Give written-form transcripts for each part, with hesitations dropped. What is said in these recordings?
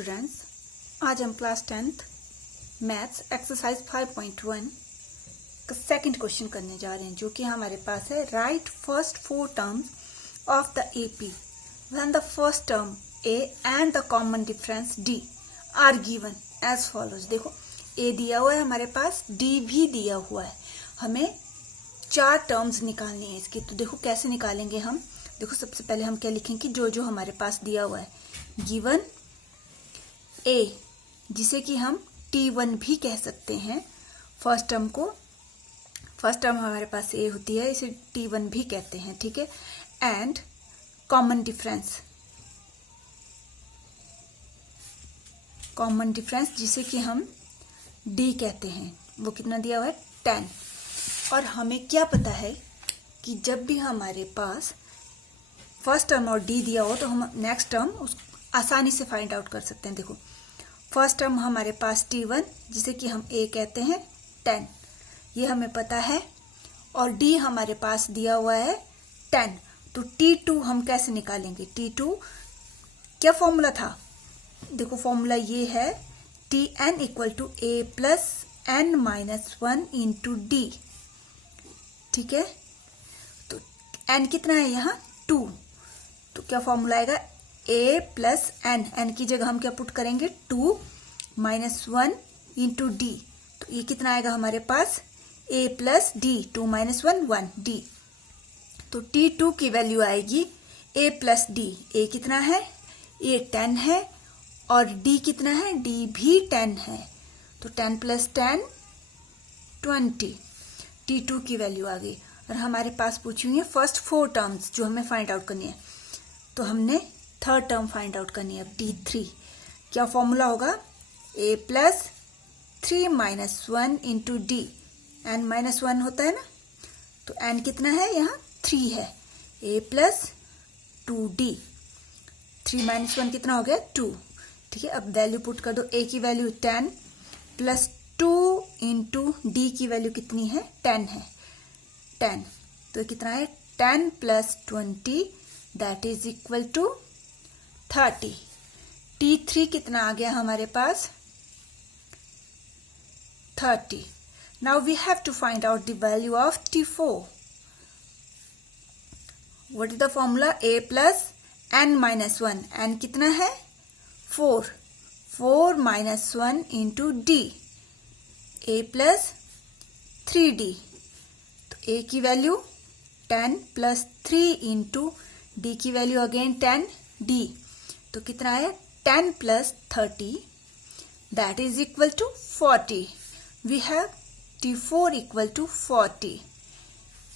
Students, आज हम class 10th maths exercise 5.1 का सेकंड क्वेश्चन करने जा रहे हैं, जो कि हमारे पास है। Right first four terms of the AP when the first term a and the common difference d are given as follows. देखो, ए दिया हुआ है हमारे पास, डी भी दिया हुआ है। हमें चार टर्म्स निकालनी है इसकी। तो देखो कैसे निकालेंगे हम। देखो, सबसे पहले हम क्या लिखेंगे, जो जो हमारे पास दिया हुआ है। गिवन ए, जिसे कि हम T1 भी कह सकते हैं। फर्स्ट टर्म हमारे पास ए होती है, इसे T1 भी कहते हैं, ठीक है। एंड कॉमन डिफरेंस जिसे कि हम D कहते हैं, वो कितना दिया हुआ है, 10। और हमें क्या पता है कि जब भी हमारे पास फर्स्ट टर्म और D दिया हो तो हम नेक्स्ट टर्म आसानी से फाइंड आउट कर सकते हैं। देखो, फर्स्ट टर्म हमारे पास T1, जिसे कि हम A कहते हैं, 10, ये हमें पता है। और D हमारे पास दिया हुआ है 10। तो T2 हम कैसे निकालेंगे। T2 क्या फॉर्मूला था, देखो फॉर्मूला ये है, Tn equal to A plus n minus 1 into D, ठीक है। तो n कितना है यहाँ, 2। तो क्या फॉर्मूला आएगा, a प्लस n की जगह हम क्या पुट करेंगे, 2 माइनस 1 इंटू डी। तो ये कितना आएगा हमारे पास, a plus D, 2 minus 1 1 d। तो T2 की वैल्यू आएगी a प्लस डी। a कितना है, a 10 है, और d कितना है, d भी 10 है। तो 10 प्लस 10 20, T2 की वैल्यू आ गई। और हमारे पास पूछी हुई है फर्स्ट फोर टर्म्स जो हमें फाइंड आउट करनी है। तो हमने थर्ड टर्म फाइंड आउट करनी है, T3। क्या फॉर्मूला होगा, a plus 3 minus 1 into D. n minus 1 होता है ना, तो n कितना है, यहाँ 3 है। a प्लस 2d, 3 माइनस 1 कितना हो गया, 2, ठीक है। अब वैल्यू पुट कर दो, a की वैल्यू 10 प्लस 2 इंटू डी की वैल्यू कितनी है, 10 है, 10। तो कितना है, 10 plus 20 that is equal to 30। T3 कितना आ गया हमारे पास, 30। Now we have to find out the value of T4। What is the formula, a plus n minus 1। n कितना है, 4 minus 1 into d, a plus 3d। तो a की value 10 plus 3 into d की वैल्यू अगेन 10 d। तो कितना है, 10 plus 30 that is equal to 40। We have T4 equal to 40।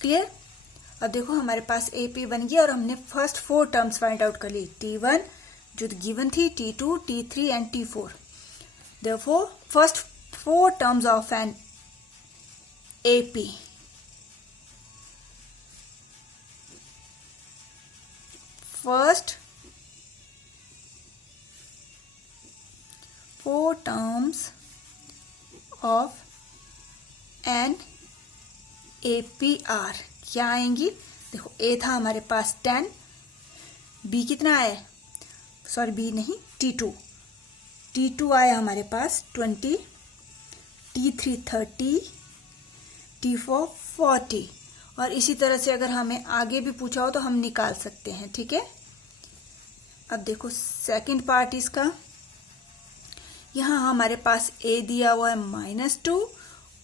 Clear. अब देखो हमारे पास AP बन गया और हमने first four terms find out कर ली। T1 जो गिवन थी, T2, T3 and T4। Therefore first four terms of an AP। First four terms of an APR क्या आएंगी। देखो, A था हमारे पास 10, B कितना है, सॉरी B नहीं, T2 आया हमारे पास 20, T3 30, T4 40। और इसी तरह से अगर हमें आगे भी पूछा हो तो हम निकाल सकते हैं, ठीक है। अब देखो सेकंड पार्ट इसका, यहाँ हमारे पास a दिया हुआ है -2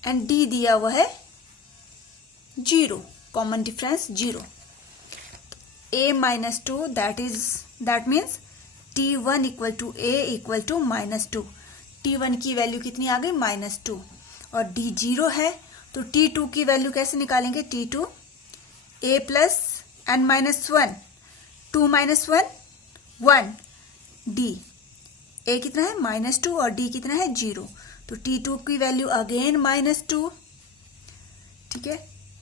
एंड d दिया हुआ है 0, common difference 0। a -2 that means T1 equal to a equal to -2। T1 की वैल्यू कितनी आ गई, -2, और d 0 है। तो T2 की वैल्यू कैसे निकालेंगे, T2 a plus n minus 1, 2 minus 1 1 d। a कितना है, -2, और d कितना है, 0। तो T2 की वैल्यू अगेन -2, ठीक है।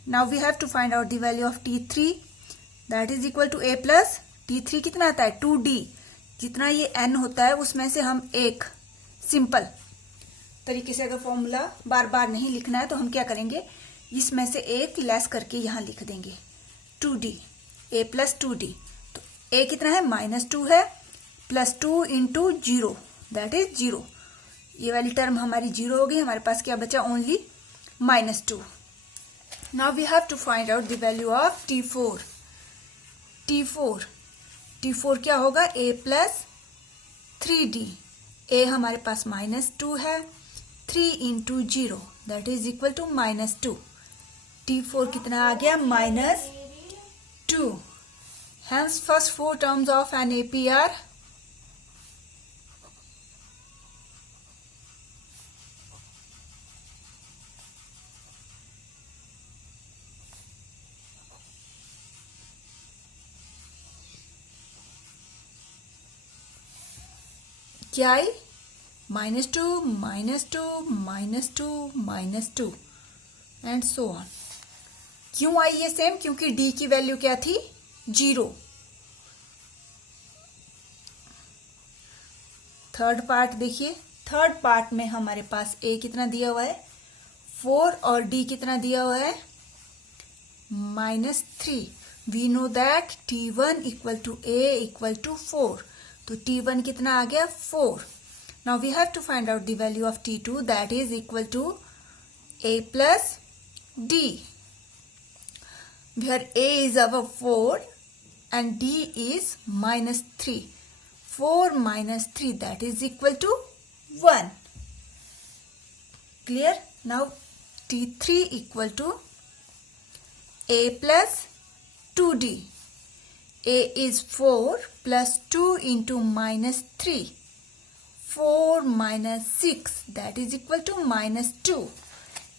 Now we have to find out the value of T3 that is equal to a plus T3 कितना आता है, 2d। जितना ये n होता है उसमें से हम एक सिंपल तरीके से, अगर फॉर्मूला बार बार नहीं लिखना है तो हम क्या करेंगे, इसमें से एक लेस करके यहाँ लिख देंगे, 2d, a प्लस 2d। तो a कितना है, -2 है, प्लस 2 इंटू 0, दैट इज 0। ये वाली टर्म हमारी 0 हो गई, हमारे पास क्या बचा, only -2। Now we have to find out the value of T4। T4 क्या होगा, a प्लस 3d। a हमारे पास -2 है, 3 into 0 that is equal to -2। T4 कितना आ गया, -2। Hence first 4 terms of an AP are क्या आई, -2, -2, -2, -2 एंड सो ऑन। क्यों आई ये सेम, क्योंकि d की वैल्यू क्या थी, 0। थर्ड पार्ट देखिए, थर्ड पार्ट में हमारे पास a कितना दिया हुआ है, 4 और d कितना दिया हुआ है, -3। We know that T1 equal to a equal to 4, तो T1 कितना आ गया, 4। Now we have to find out the value of T2 that is equal to a plus d, where a is our 4 and d is -3. 4 minus 3 that is equal to 1. Clear? Now T3 equal to a plus 2d. a is 4 plus 2 into -3. 4 minus 6 that is equal to -2.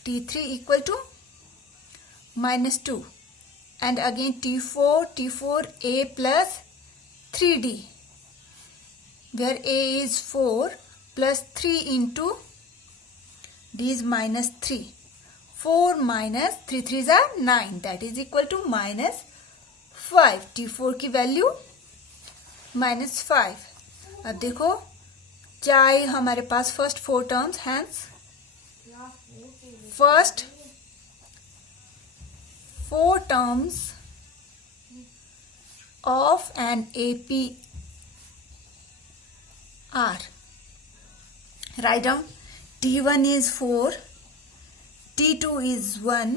T3 equal to -2. And again T4 a plus 3d, where a is 4 plus 3 into d is -3. 4 minus 3 3s are 9 that is equal to -5. T4 की value -5। अब देखो क्या आई हमारे पास, first 4 terms, hence first 4 terms of an AP are, write down, T1 is 4, T2 is 1,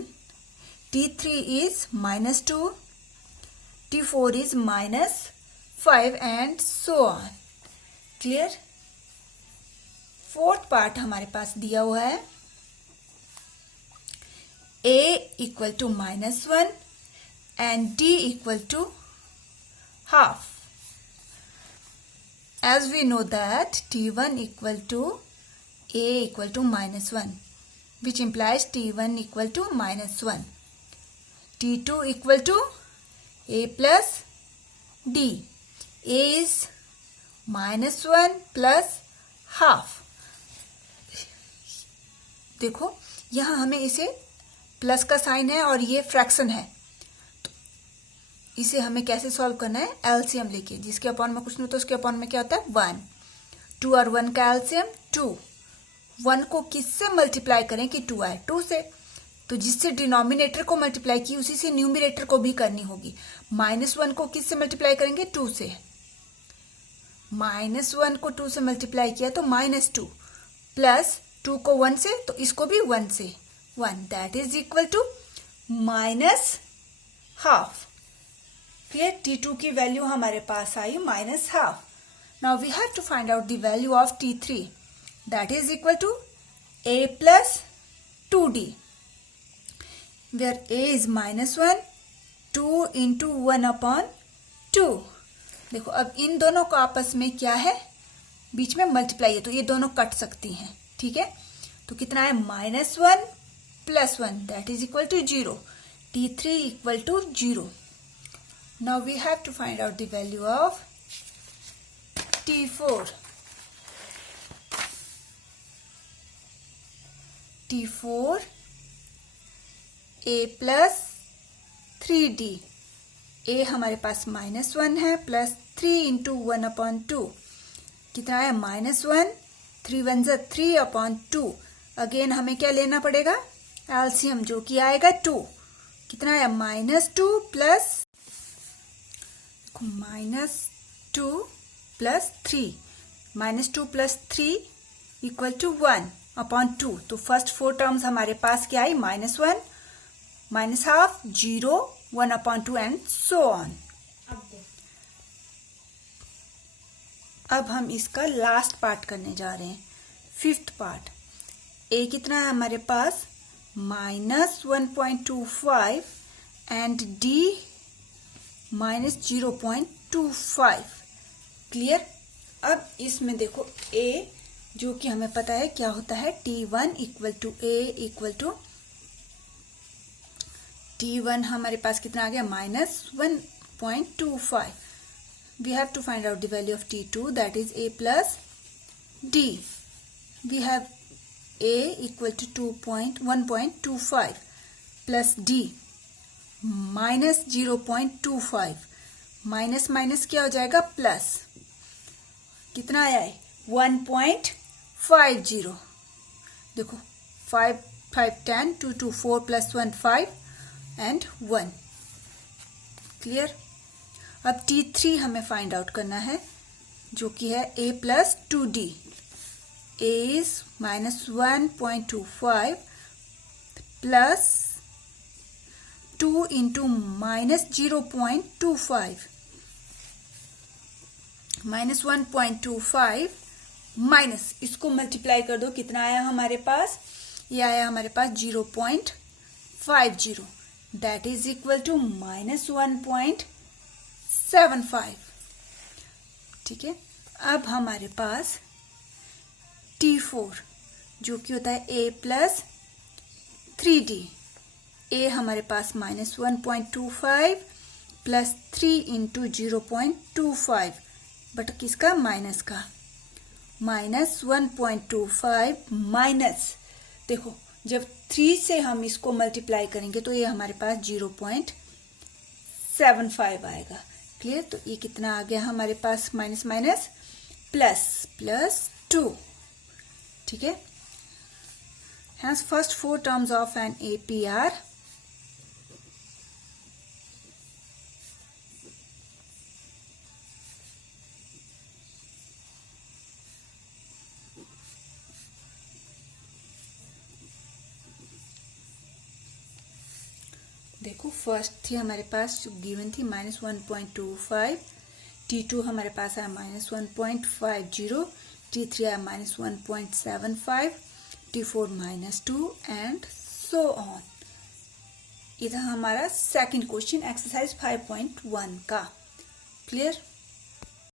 T3 is -2, T4 is -5 and so on. Clear? Fourth part हमारे पास दिया हुआ है, a equal to -1 and d equal to half. As we know that T1 equal to a equal to -1, which implies T1 equal to -1. T2 equal to a plus d. a is -1 plus half. देखो यहाँ हमें इसे plus का sign है और ये fraction है, तो इसे हमें कैसे सॉल्व करना है, एलसीएम लेके, जिसके अपॉन में कुछ नहीं तो उसके अपॉन में क्या होता है, 1। 2 और 1 का एलसीएम 2। 1 को किससे मल्टीप्लाई करें कि 2 आए, 2 से, तो जिससे डिनोमिनेटर को मल्टीप्लाई की उसी से न्यूमिनेटर को भी करनी होगी। -1 को किससे मल्टीप्लाई करेंगे, 2 से। -1 को 2 से मल्टीप्लाई किया तो -2, प्लस 2 को 1 से, तो इसको भी 1 से, 1 that is equal to -half। फिर T2 की वैल्यू हमारे पास आई -half। Now we have to find out the value of T3 that is equal to a plus 2d, where a is -1, 2 into 1 upon 2। देखो अब इन दोनों को आपस में क्या है, बीच में मल्टीप्लाई है, तो ये दोनों कट सकती हैं, ठीक है। तो कितना है, -1 plus 1 that is equal to 0. T3 equal to 0. Now we have to find out the value of T4. T4 a plus 3d. a हमारे पास -1 है, प्लस 3 इंटू 1 अपॉन 2, कितना है, -1, 3 1 जा 3 अपॉन 2। अगेन हमें क्या लेना पड़ेगा, एलसीएम, जो कि आएगा 2। कितना है, -2 प्लस -2 प्लस 3, -2 + 3 = 1/2। तो फर्स्ट 4 टर्म्स हमारे पास क्या आई? -1, -½ 0, 1/2 एंड सो ऑन। अब हम इसका लास्ट पार्ट करने जा रहे हैं, 5th पार्ट। ए कितना है हमारे पास? -1.25 एंड डी -0.25। क्लियर? अब इसमें देखो ए जो कि हमें पता है क्या होता है, T1 = T1 हमारे पास कितना आ गया? -1.25। We have to find out the value of T2, that is A plus D. We have A = 1.25 plus D -0.25। Minus minus क्या हो जाएगा? प्लस। कितना आया है? 1.50। देखो 5 5 10, 2 2 4 + 1 5 and 1। क्लियर? अब T3 हमें फाइंड आउट करना है, जो कि है A + 2D। A is -1.25 plus 2 into -0.25। -1.25 minus, इसको मल्टीप्लाई कर दो, कितना आया हमारे पास? ये आया हमारे पास 0.50, दैट इज इक्वल टू -1.75। ठीक है? अब हमारे पास T4 जो कि होता है A + 3D। A हमारे पास -1.25 + 3 into 0.25, बट किसका? माइनस का। -1.25 माइनस, देखो जब 3 से हम इसको मल्टीप्लाई करेंगे तो ये हमारे पास 0.75 आएगा। क्लियर? तो ये कितना आ गया हमारे पास? Minus minus plus plus 2। ठीक है? Hence first 4 terms of an AP are देखो फर्स्ट थी हमारे पास जो गिवन थी -1.25, T2 हमारे पास है -1.50, T3 है -1.75, T4 -2 एंड सो ऑन। इधर हमारा सेकंड क्वेश्चन एक्सरसाइज 5.1 का। क्लियर?